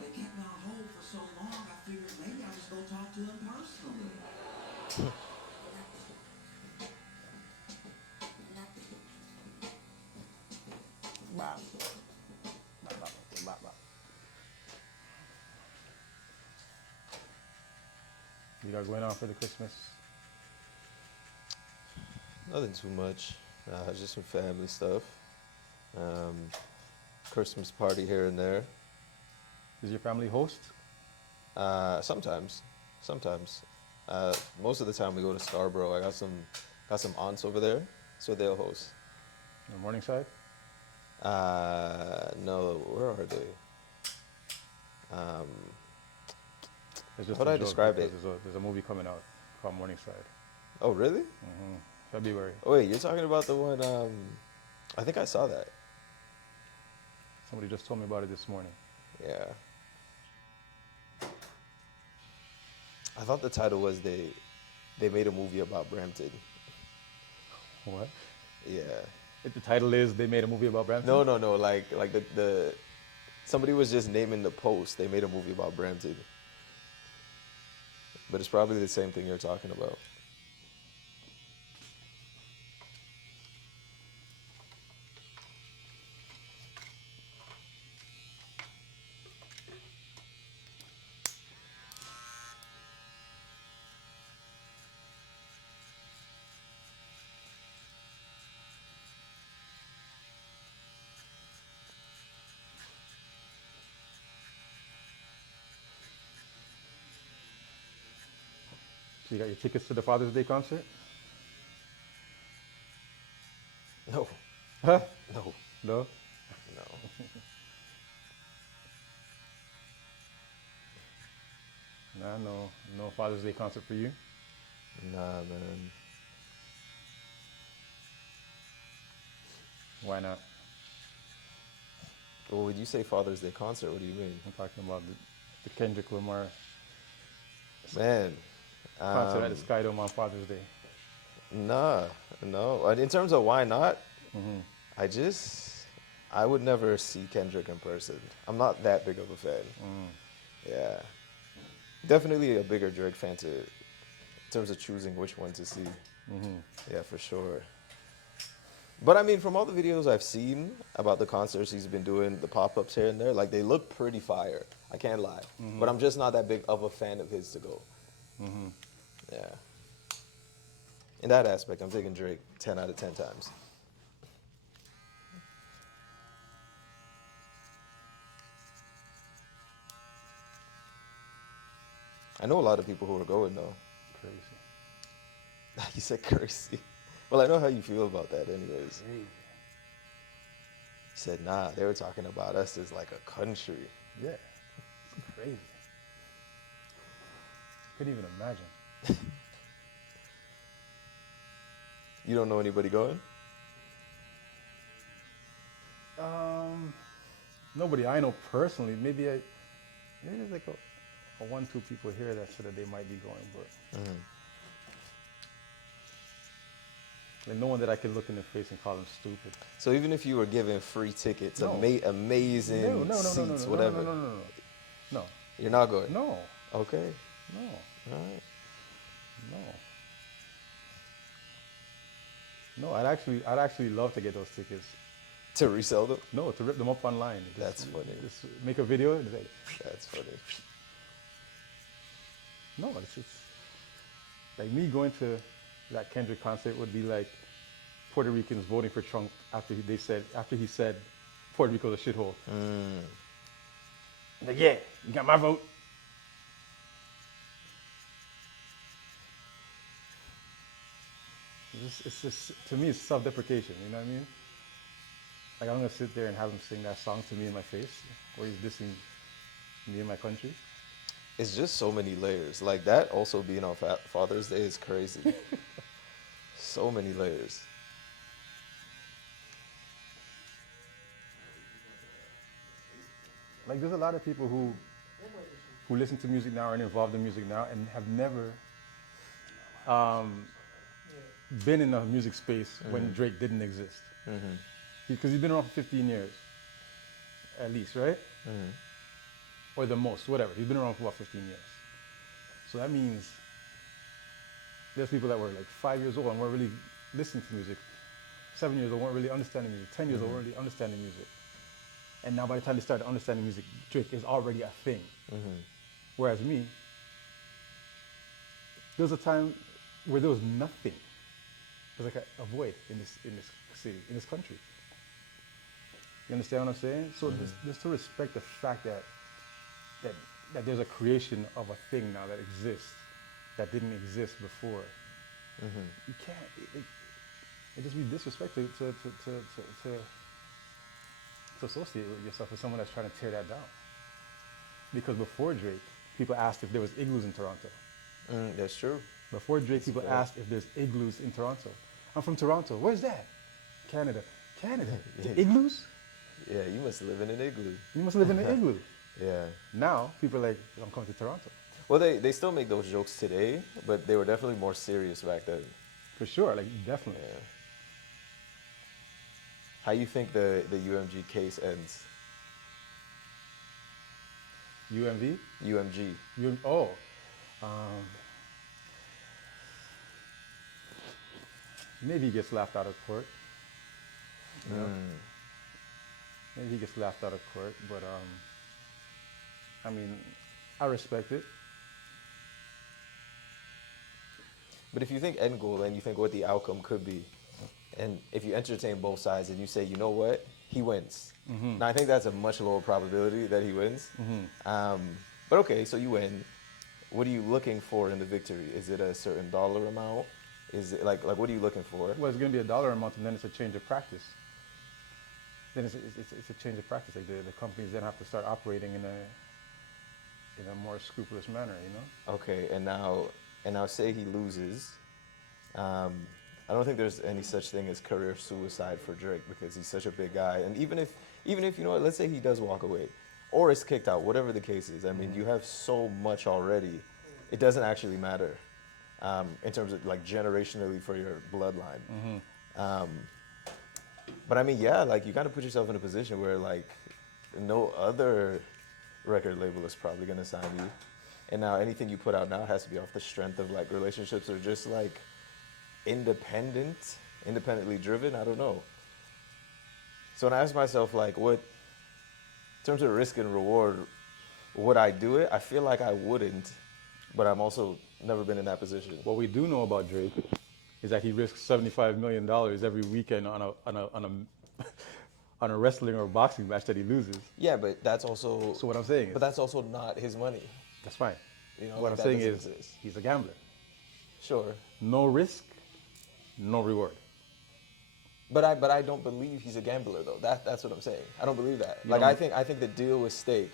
They kept me on hold for so long, I figured maybe I'll just go talk to them personally. Bop, bop, bop, bop, bop. You got going on for the Christmas? Nothing too much. Just some family stuff. Um, Christmas party here and there. Is your family host? Sometimes, sometimes. Most of the time we go to Scarborough. I got some aunts over there, so they'll host. On the Morningside? No, where are they? It's just How a do I joke describe because it? there's a movie coming out called Morningside. Oh, really? February. Oh, wait, you're talking about the one? I think I saw that. Somebody just told me about it this morning. Yeah. I thought the title was they made a movie about Brampton. What? Yeah. If the title is They Made a Movie About Brampton? No, no, no. Like the somebody was just naming the post. They made a movie about Brampton. But it's probably the same thing you're talking about. So you got your tickets to the Father's Day concert? No, Huh? no, No? no. Nah, no Father's Day concert for you? Nah, man. Why not? Well, when you say Father's Day concert, what do you mean? I'm talking about the Kendrick Lamar Man, concert at the Sky Dome on Father's Day. nah, no. And in terms of why not, I just, I would never see Kendrick in person. I'm not that big of a fan. Yeah. Definitely a bigger Drake fan in terms of choosing which one to see. Yeah, for sure. But I mean, from all the videos I've seen about the concerts he's been doing, the pop-ups here and there, like they look pretty fire. I can't lie. But I'm just not that big of a fan of his to go. Yeah. In that aspect, I'm taking Drake 10 out of 10 times. I know a lot of people who are going though. Crazy. You said crazy. Well, I know how you feel about that anyways. Crazy. You said, nah, they were talking about us as like a country. Yeah. It's crazy. Couldn't even imagine. You don't know anybody going? Nobody I know personally. Maybe there's like a one, two people here that said that they might be going, but like no one that I can look in the face and call them stupid. So even if you were given free tickets, No. amazing No, no, no, no, no, seats, no, whatever, no, no, no, no, no, you're not going? no, Okay. no, All right. no, no. I'd actually love to get those tickets. To resell them? No, to rip them up online. That's funny. Just make a video and say, That's funny. no, it's like me going to that Kendrick concert would be like Puerto Ricans voting for Trump after he said Puerto Rico's a shithole. Like, yeah, you got my vote. It's just to me, it's self-deprecation. You know what I mean? Like I'm gonna sit there and have him sing that song to me in my face, where he's dissing me and my country. It's just so many layers. Like that also being on Father's Day is crazy. So many layers. Like there's a lot of people who listen to music now and involved in music now and have never. been in the music space when Drake didn't exist. Because he's been around for 15 years, at least, right? Or the most, whatever. He's been around for about 15 years. So that means there's people that were like 5 years old and weren't really listening to music. 7 years old weren't really understanding music. 10 years old weren't really understanding music. And now by the time they started understanding music, Drake is already a thing. Whereas me, there was a time where there was nothing. It was like a void in this city, in this country. You understand what I'm saying? So just to respect the fact that there's a creation of a thing now that exists that didn't exist before. You can't. It just be disrespectful to associate with yourself with someone that's trying to tear that down. Because before Drake, people asked if there was igloos in Toronto. That's true. Before Drake, people asked if there's igloos in Toronto. I'm from Toronto. Where's that? Canada. Canada. The igloos? Yeah, you must live in an igloo. You must live in an igloo. Yeah. Now, people are like, I'm coming to Toronto. Well, they still make those jokes today, but they were definitely more serious back then. For sure, like, definitely. Yeah. How you think the UMG case ends? UMV? UMG. Maybe he gets laughed out of court. You know? Maybe he gets laughed out of court, but I mean, I respect it. But if you think end goal and you think what the outcome could be, and if you entertain both sides and you say, you know what, he wins. Now, I think that's a much lower probability that he wins. But okay, so you win. What are you looking for in the victory? Is it a certain dollar amount? Is it like what are you looking for? Well, it's going to be a dollar amount, and then it's a change of practice. Then it's a change of practice. Like the companies then have to start operating in a more scrupulous manner, you know? Okay, and now say he loses. I don't think there's any such thing as career suicide for Drake because he's such a big guy. And even if you know what, let's say he does walk away, or is kicked out, whatever the case is. I mean, you have so much already. It doesn't actually matter in terms of like generationally for your bloodline. But I mean, yeah, like you got to put yourself in a position where like no other record label is probably gonna sign you. And now anything you put out now has to be off the strength of like relationships or just like independently driven. I don't know. So when I ask myself like what, in terms of risk and reward, would I do it? I feel like I wouldn't, but I'm also never been in that position. What we do know about Drake is that he risks $75 million every weekend on a wrestling or boxing match that he loses. Yeah, but that's also. So what I'm saying is. But that's also not his money. That's fine. You know, what like I'm saying is exist. he's a gambler. Sure. No risk, no reward. But I don't believe he's a gambler though. That's what I'm saying. I don't believe that. Like I think the deal with Stake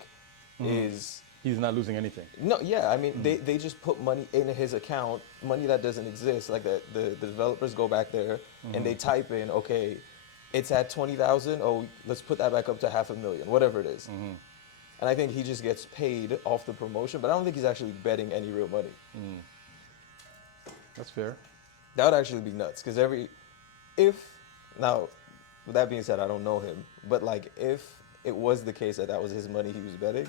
is he's not losing anything. no, yeah. I mean they just put money in his account, money that doesn't exist. Like the developers go back there and they type in, okay, it's at 20,000. Oh, let's put that back up to 500,000, whatever it is. And I think he just gets paid off the promotion, but I don't think he's actually betting any real money. That's fair. That would actually be nuts, because now, with that being said, I don't know him, but like if it was the case that was his money he was betting,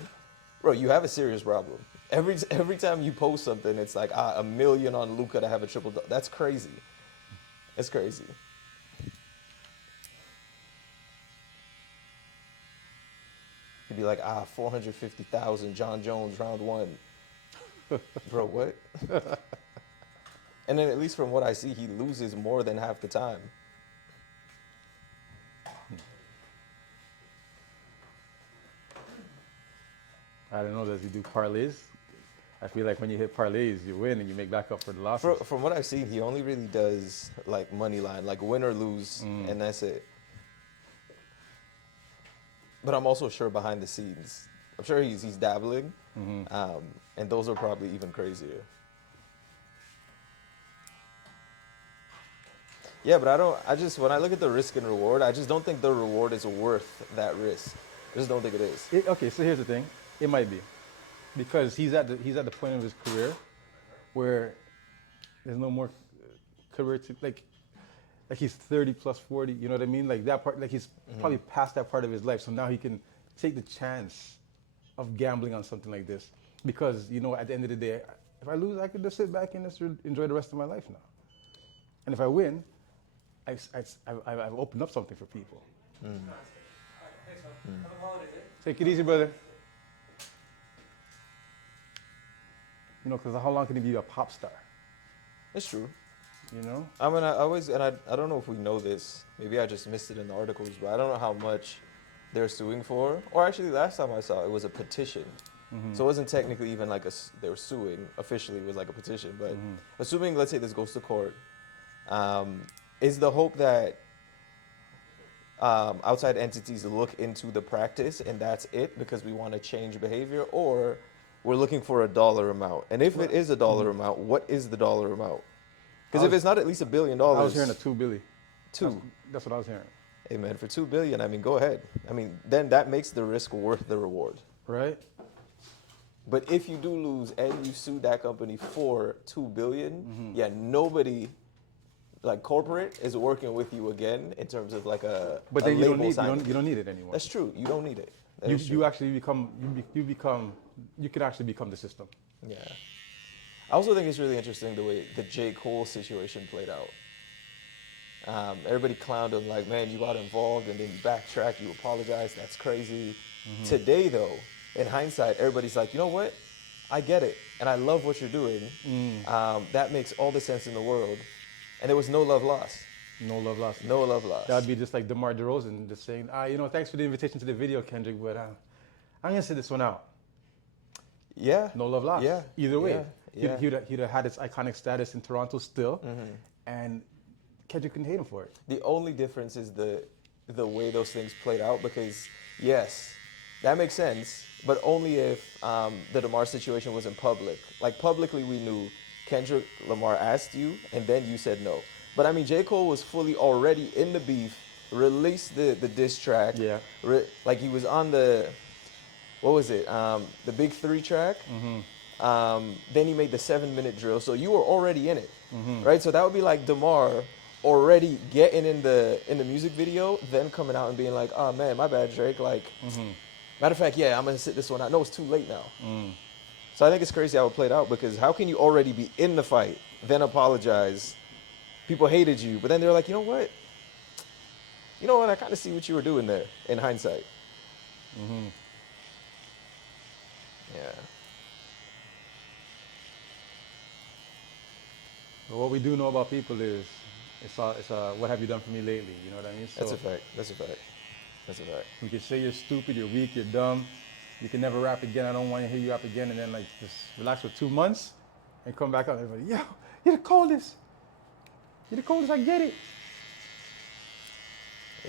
bro, you have a serious problem. Every time you post something, it's like $1 million on Luka to have a triple. That's crazy. It's crazy. He'd be like 450,000 John Jones round one. Bro, what? And then at least from what I see, he loses more than half the time. I don't know, does he do parlays? I feel like when you hit parlays, you win and you make back up for the losses. From what I've seen, he only really does like money line, like win or lose, and that's it. But I'm also sure behind the scenes, I'm sure he's dabbling, and those are probably even crazier. Yeah, but when I look at the risk and reward, I just don't think the reward is worth that risk. I just don't think it is. Okay, so here's the thing. It might be. Because he's at the point of his career where there's no more career to like he's 30 plus 40. You know what I mean? Like that part. Like he's probably past that part of his life. So now he can take the chance of gambling on something like this because you know at the end of the day, if I lose, I could just sit back and just enjoy the rest of my life now. And if I win, I've opened up something for people. Take it easy, brother. You know, because how long can you be a pop star? It's true. You know? I mean, I always, and I don't know if we know this. Maybe I just missed it in the articles, but I don't know how much they're suing for. Or actually, last time I saw it was a petition. So it wasn't technically even like they were suing officially. It was like a petition. But assuming, let's say this goes to court, is the hope that outside entities look into the practice and that's it because we want to change behavior, or we're looking for a dollar amount? And if it is a dollar amount, what is the dollar amount? Because if it's not at least $1 billion, I was hearing a $2 billion. Two. That's what I was hearing. Hey man, for $2 billion, I mean, go ahead. I mean, then that makes the risk worth the reward. Right? But if you do lose and you sue that company for $2 billion, yeah, nobody, like corporate, is working with you again in terms of like a. But then a you don't label need you don't need it anymore. That's true. You don't need it. That You is true. you actually become you can actually become the system. Yeah. I also think it's really interesting the way the J. Cole situation played out. Everybody clowned him like, man, you got involved and then you backtrack, you apologize, that's crazy. Today, though, in hindsight, everybody's like, you know what? I get it, and I love what you're doing. That makes all the sense in the world. And there was no love lost. No love lost. No love lost. That'd be just like DeMar DeRozan just saying, you know, thanks for the invitation to the video, Kendrick, but I'm gonna sit this one out. Yeah. No love lost. Yeah. Either way, Yeah. he'd have had his iconic status in Toronto still, and Kendrick couldn't hate him for it. The only difference is the way those things played out, because yes, that makes sense, but only if the DeMar situation was in public. Like publicly we knew Kendrick Lamar asked you and then you said no. But I mean, J. Cole was fully already in the beef, released the diss track. Yeah. Like he was on the, what was it? The Big 3 track. Then he made the 7-minute drill. So you were already in it, right? So that would be like DeMar already getting in the music video, then coming out and being like, oh man, my bad, Drake. Like, matter of fact, yeah, I'm gonna sit this one out. No, it's too late now. So I think it's crazy how it played out, because how can you already be in the fight, then apologize? People hated you, but then they're like, you know what? I kind of see what you were doing there in hindsight. Yeah. But what we do know about people is it's what have you done for me lately? You know what I mean? So That's a fact. That's a fact. That's a fact. we can say you're stupid, you're weak, you're dumb. You can never rap again. I don't want to hear you rap again. And then like just relax for 2 months and come back out and be like, yo, you're the coldest. You're the coldest. I get it.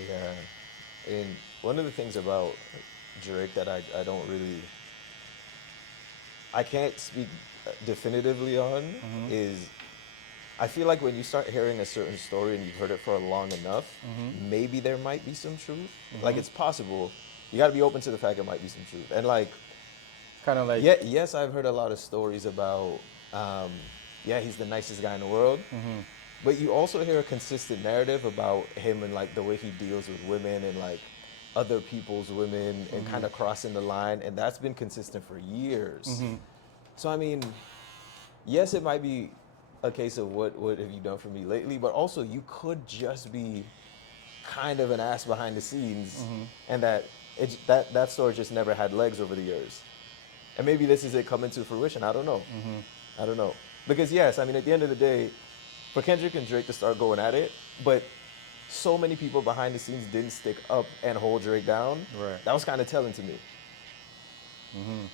Yeah. And one of the things about Drake that I don't really, I can't speak definitively on is, I feel like when you start hearing a certain story and you've heard it for long enough, maybe there might be some truth. Like it's possible. You got to be open to the fact there might be some truth. And like, Kind of like, yeah, yes, I've heard a lot of stories about, he's the nicest guy in the world. But you also hear a consistent narrative about him and like the way he deals with women and like other people's women and kind of crossing the line. And that's been consistent for years. So, I mean, yes, it might be a case of what have you done for me lately, but also you could just be kind of an ass behind the scenes and that story just never had legs over the years. And maybe this is it coming to fruition. I don't know. I don't know. Because yes, I mean, at the end of the day, for Kendrick and Drake to start going at it, but so many people behind the scenes didn't stick up and hold Drake down. Right. That was kind of telling to me.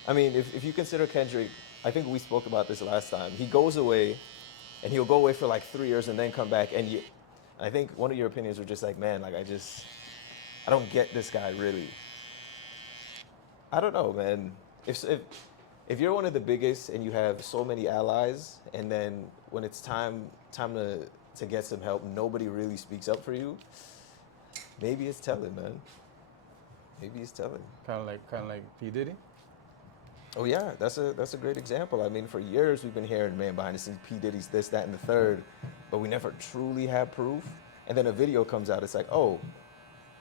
I mean, if you consider Kendrick, I think we spoke about this last time. He goes away, and he'll go away for like 3 years and then come back. And I think one of your opinions were just like, man, like I don't get this guy really. I don't know, man. If you're one of the biggest and you have so many allies, and then when it's time to get some help, nobody really speaks up for you, maybe it's telling, man. Maybe it's telling. kind of like P. Diddy. Oh yeah, that's a great example. I mean, for years we've been hearing, man, behind the scenes, P Diddy's this, that, and the third, but we never truly had proof. And then a video comes out, it's like, oh,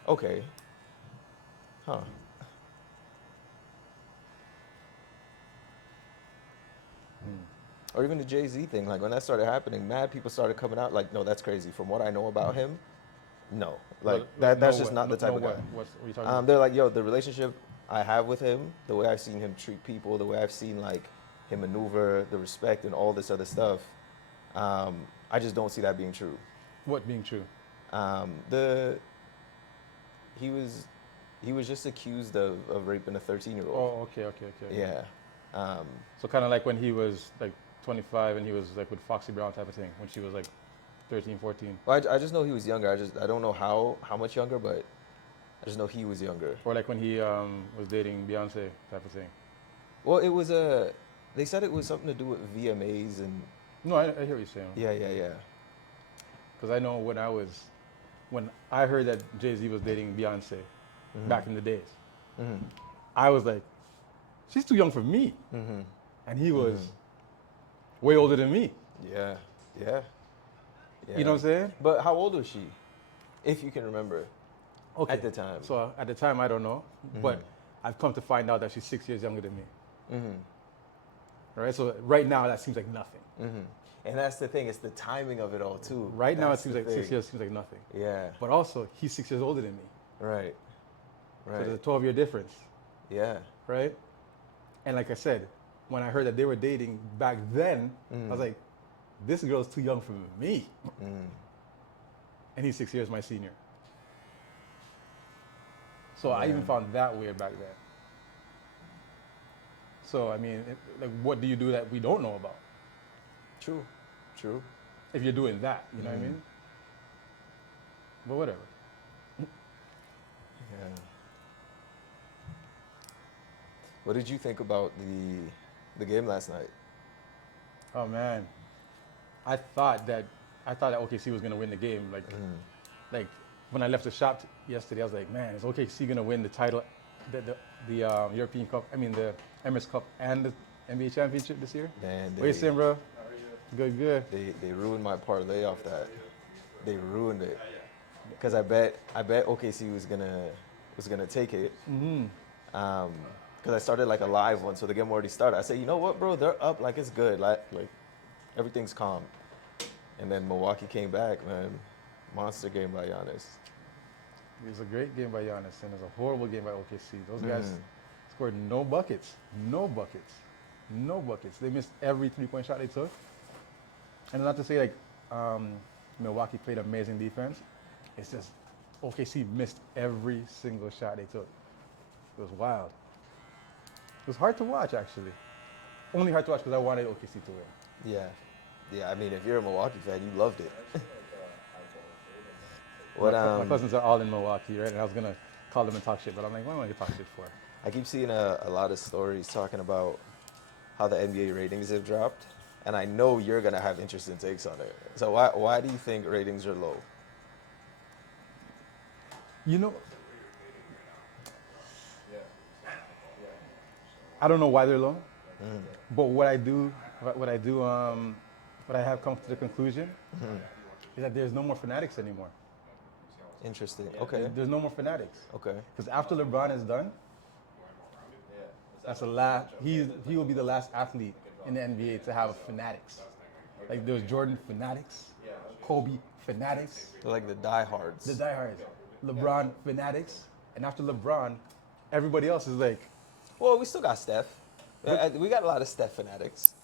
okay, huh? Or even the Jay-Z thing, like when that started happening, mad people started coming out like, no, that's crazy. From what I know about him, no, like that's just not the type of guy. What are you talking about? They're like, yo, the relationship I have with him, the way I've seen him treat people, the way I've seen like him maneuver, the respect and all this other stuff, I just don't see that being true. What being true? The he was just accused of raping a 13-year-old. Oh, okay. Yeah. So kind of like when he was like 25 and he was like with Foxy Brown type of thing when she was like 13, 14. Well, I just know he was younger. I don't know how much younger, but I just know he was younger. Or like when he was dating Beyonce type of thing. Well, it was they said it was something to do with VMAs and. No, I hear what you're saying. Yeah. Because I know when I heard that Jay-Z was dating Beyonce back in the days, I was like, she's too young for me. And he was way older than me. Yeah. You know what I'm saying? But how old was she, if you can remember? Okay. At the time. So at the time, I don't know. But I've come to find out that she's 6 years younger than me. All right? So right now, that seems like nothing. And that's the thing. It's the timing of it all, too. Right now, it That's seems the like 6 thing. years seems like nothing. Yeah. But also, he's 6 years older than me. Right. So there's a 12-year difference, Yeah. right? And like I said, when I heard that they were dating back then, I was like, this girl's too young for me. And he's 6 years my senior. So I even found that weird back then. So, I mean, like, what do you do that we don't know about? True. If you're doing that, you know what I mean? But whatever. Yeah. What did you think about the game last night? Oh man, I thought that OKC was gonna win the game. Like when I left the shop yesterday, I was like, man, is OKC gonna win the title, the European Cup? I mean the Emirates Cup and the NBA championship this year? Man, What you saying, bro? Good. They ruined my parlay off that. They ruined it because I bet OKC was gonna take it. Because I started like a live one, so the game already started. I said, you know what, bro? They're up, like it's good, like everything's calm. And then Milwaukee came back, man. Monster game by Giannis. It was a great game by Giannis, and it was a horrible game by OKC. Those guys scored no buckets. They missed every three-point shot they took. And not to say like Milwaukee played amazing defense. It's just OKC missed every single shot they took. It was wild. It was hard to watch, actually. Only hard to watch because I wanted OKC to win. Yeah. I mean, if you're a Milwaukee fan, you loved it. My cousins are all in Milwaukee, right? And I was gonna call them and talk shit, but I'm like, what am I gonna talk shit for? I keep seeing a lot of stories talking about how the NBA ratings have dropped, and I know you're gonna have interesting takes on it. So why do you think ratings are low? You know, I don't know why they're low, but what I have come to the conclusion is that there's no more fanatics anymore. Interesting. Okay. There's no more fanatics. Okay. Because after LeBron is done, that's the last. He will be the last athlete in the NBA to have fanatics. Like there's Jordan fanatics, Kobe fanatics, They're like the diehards. the diehards, LeBron fanatics, and after LeBron, everybody else is like. Well, we still got Steph. We got a lot of Steph fanatics.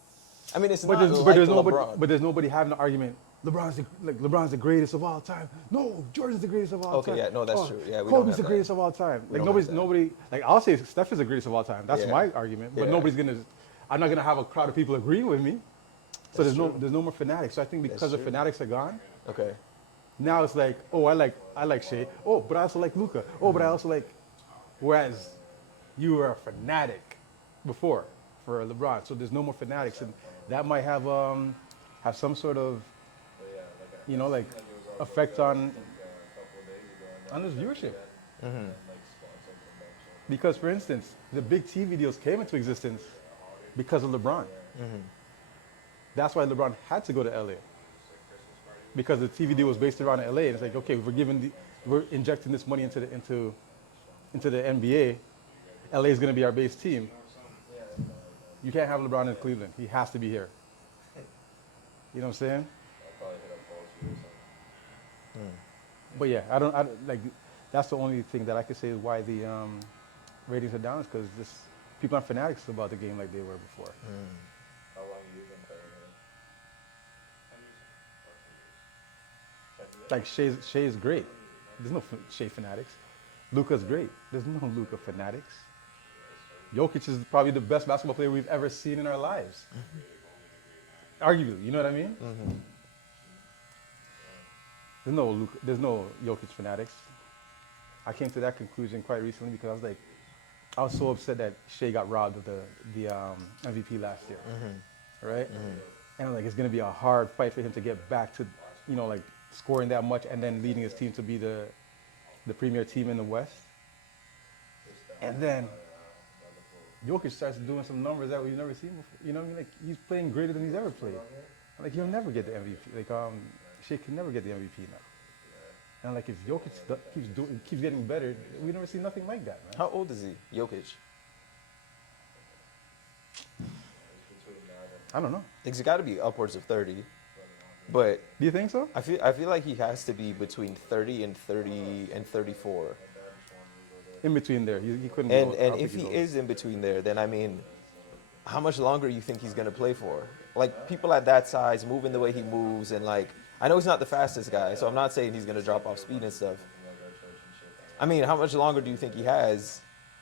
I mean, it's But not there's, like but there's LeBron. nobody. But there's nobody having an argument. LeBron's the greatest of all time. No, Jordan's the greatest of all Okay, time. yeah, no, that's true. Yeah, we don't Kobe's have the that. greatest of all time. We Like don't have that. nobody. Like I'll say Steph is the greatest of all time. That's Yeah. my argument. But Yeah. nobody's gonna. I'm not gonna have a crowd of people agreeing with me. So That's there's true. no more fanatics. So I think because That's the true. fanatics are gone, Okay. now it's like, oh, I like Shea. Oh, but I also like Luka. Oh, but I also like. Whereas you were a fanatic before for LeBron, so there's no more fanatics, and that might have some sort of, like effect on this viewership. Because, for instance, the big TV deals came into existence because of LeBron. That's why LeBron had to go to LA, because the TV deal was based around LA. And it's like, okay, we're injecting this money into the NBA. LA is going to be our base team. You can't have LeBron in Cleveland. He has to be here. You know what I'm saying? But yeah, I don't like. That's the only thing that I could say is why the ratings are down, is because just people aren't fanatics about the game like they were before. How long have you been covering it? Like Shea is great. There's no Shea fanatics. Luka's great. There's no Luka fanatics. Jokic is probably the best basketball player we've ever seen in our lives. Arguably, you know what I mean? There's no Jokic fanatics. I came to that conclusion quite recently because I was so upset that Shea got robbed of the MVP last year, right? And I'm like, it's gonna be a hard fight for him to get back to, like scoring that much and then leading his team to be the premier team in the West. And then Jokic starts doing some numbers that we've never seen before. You know what I mean? Like, he's playing greater than he's ever played. Like, he'll never get the MVP. Like, Shea can never get the MVP now. And like, if Jokic keeps getting better, we never see nothing like that, man. How old is he, Jokic? I don't know. He's got to be upwards of 30. But Do you think so? I feel like he has to be between 30 and 34. In between there, he couldn't. And go, I don't if think he he's is in between there, then I mean, how much longer do you think he's going to play for? Like, people at that size moving the way he moves, and like, I know he's not the fastest guy, so I'm not saying he's going to drop off speed and stuff. I mean, how much longer do you think he has?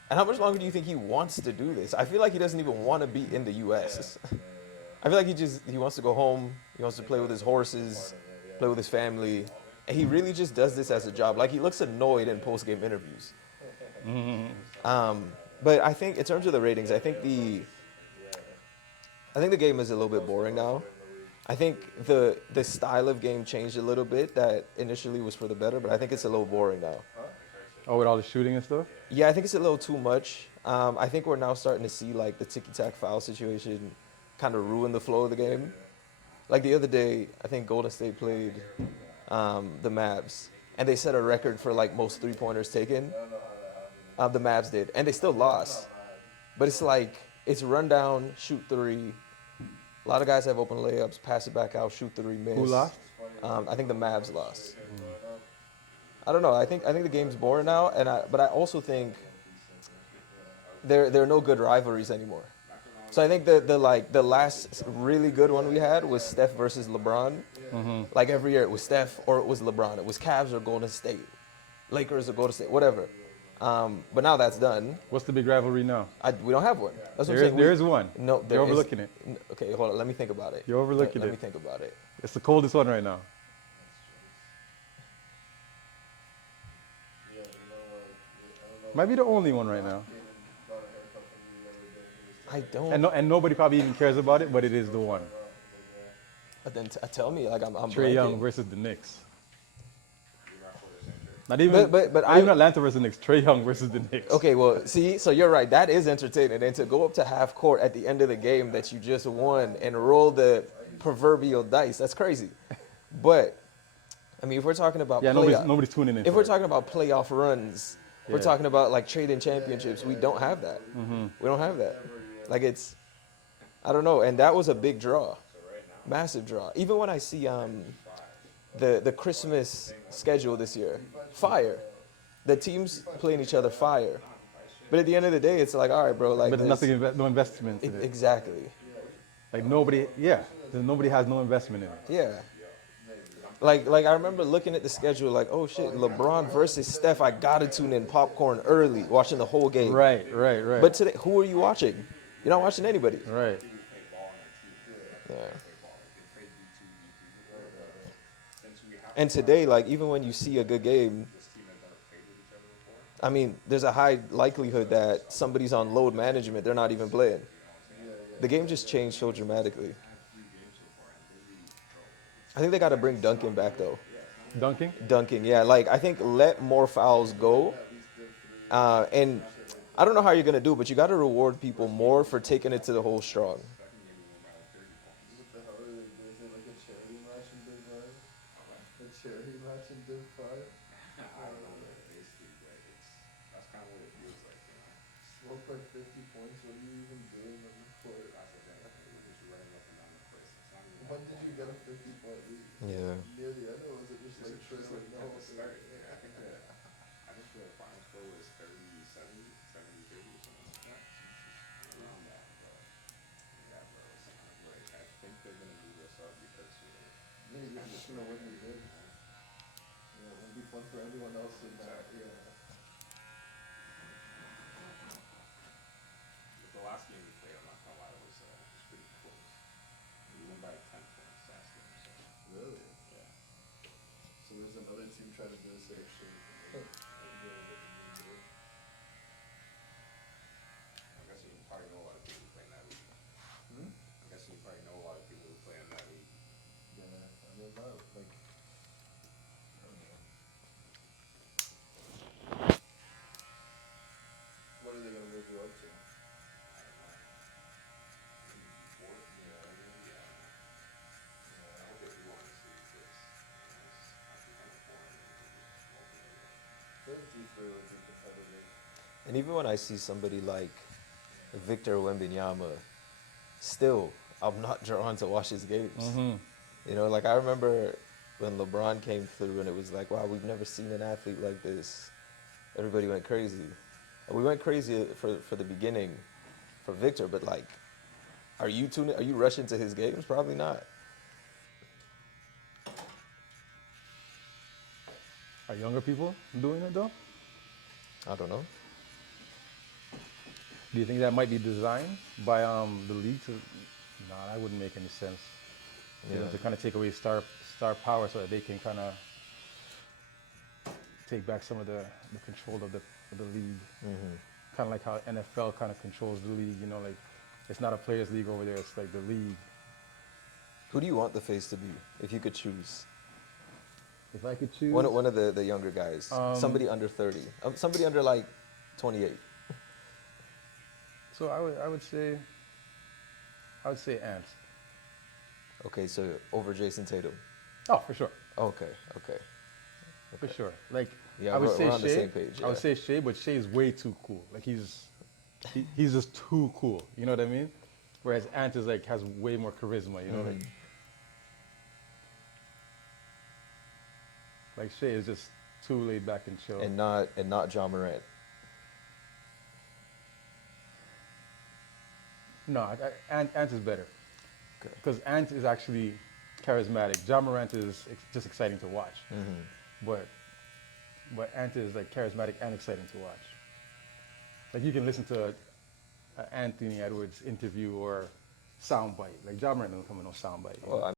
And how much longer do you think he wants to do this? I feel like he doesn't even want to be in the U.S. I feel like he wants to go home. He wants to play with his horses, play with his family. And he really just does this as a job. Like, he looks annoyed in post-game interviews. But I think in terms of the ratings, I think the game is a little bit boring now. I think the style of game changed a little bit. That initially was for the better, but I think it's a little boring now. Oh, with all the shooting and stuff? Yeah, I think it's a little too much. I think we're now starting to see like the ticky-tack foul situation kind of ruin the flow of the game. Like the other day, I think Golden State played the Mavs, and they set a record for like most three-pointers taken. The Mavs did, and they still lost. But it's like, it's run down, shoot three. A lot of guys have open layups, pass it back out, shoot three, miss. Who lost? I think the Mavs lost. I don't know. I think the game's boring now, but I also think there are no good rivalries anymore. So I think the last really good one we had was Steph versus LeBron. Like every year it was Steph or it was LeBron. It was Cavs or Golden State, Lakers or Golden State, whatever. But now that's done. What's the big rivalry now? We don't have one. That's what I'm saying. There is one. No, You're overlooking it. Okay, hold on. Let me think about it. You're overlooking Let it. me think about it. It's the coldest one right now. Might be the only one right now. I don't. And nobody probably even cares about it, but it is the one. But then tell me, like I'm Trae Young blanking. versus the Knicks. Not even, But not even Atlanta versus the Knicks. Trae Young versus the Knicks. Okay, well, see, so you're right. That is entertaining. And to go up to half court at the end of the game that you just won and roll the proverbial dice, that's crazy. But, I mean, if we're talking about Yeah, nobody's tuning in. if for we're it. talking about playoff runs, we're Yeah. talking about like trading championships. We don't have that. We don't have that. Like I don't know. And that was a big draw, massive draw. Even when I see the Christmas schedule this year, fire. The teams playing each other, fire. But at the end of the day, it's like, all right, bro. Like, But there's no investment in it. Exactly. Like nobody has no investment in it. Yeah. Like I remember looking at the schedule, like, oh shit, LeBron versus Steph. I gotta tune in popcorn early, watching the whole game. Right. But today, who are you watching? You're not watching anybody. Right. Yeah. And today, like, even when you see a good game, I mean, there's a high likelihood that somebody's on load management. They're not even playing. The game just changed so dramatically. I think they got to bring Duncan back, though. Dunking? Dunking, yeah. Like, I think let more fouls go. And I don't know how you're gonna do, but you got to reward people more for taking it to the whole strong. What the hell are they doing? Is it like a charity match in Div 5? A charity match in Div 5? I don't know, but basically, but that's kind of what it feels like, you know. Smoke like 50 points. What are you even doing on the court? That's the thing. We're just running up and down the course. It's not even When that did you get a 50-point lead? Yeah. Near the end, or was it just like just like the at whole the thing? start. Yeah, I think the final score was 30, 70, 70, 30 or something like that. Around that, but yeah, bro, it's kind of like I think they're gonna move us up because Maybe you're just gonna win the game. Yeah, it won't be fun for anyone else in that. Yeah. But the last game we played, I'm not gonna lie, it was pretty close. We won by 10 points last game, so Really? yeah. So there's another team trying to do the same shit. I'm guessing you probably know a lot of people who play in that league. Hmm? I'm guessing you probably know a lot of people who play in that league. Yeah, I mean, not like. I don't know. What are they gonna move you up to? I don't know. Maybe fourth, Yeah. maybe, I don't know. I hope they do honestly, because it's actually kind of boring and just smoking everyone. I feel like D3 would be competitive. And even when I see somebody like Victor Wembanyama, still, I'm not drawn to watch his games. You know, like I remember when LeBron came through and it was like, wow, we've never seen an athlete like this. Everybody went crazy. And we went crazy for the beginning for Victor, but like, are you rushing to his games? Probably not. Are younger people doing it though? I don't know. Do you think that might be designed by the league to? No, that wouldn't make any sense. You know, Yeah. to kind of take away star power so that they can kind of take back some of the control of the league. Kind of like how NFL kind of controls the league. You know, like it's not a players' league over there. It's like the league. Who do you want the face to be if you could choose? If I could choose, One of the younger guys. Somebody under 30. Somebody under like 28. so I would say Ant. Okay, so over Jason Tatum. Oh, for sure, Okay. for sure. Like Yeah, I would we're say on the Shea. same page, I would yeah. say Shea, but Shea is way too cool. Like he's just too cool. You know what I mean? Whereas Ant is like has way more charisma. You know, like Shea is just too laid back and chill. And not John Morant. No, Ant is better. Okay. Because Ant is actually charismatic. John Morant is just exciting to watch. But Ant is like charismatic and exciting to watch. Like you can listen to a Anthony Edwards interview or soundbite. Like John Morant doesn't come with no soundbite. Well,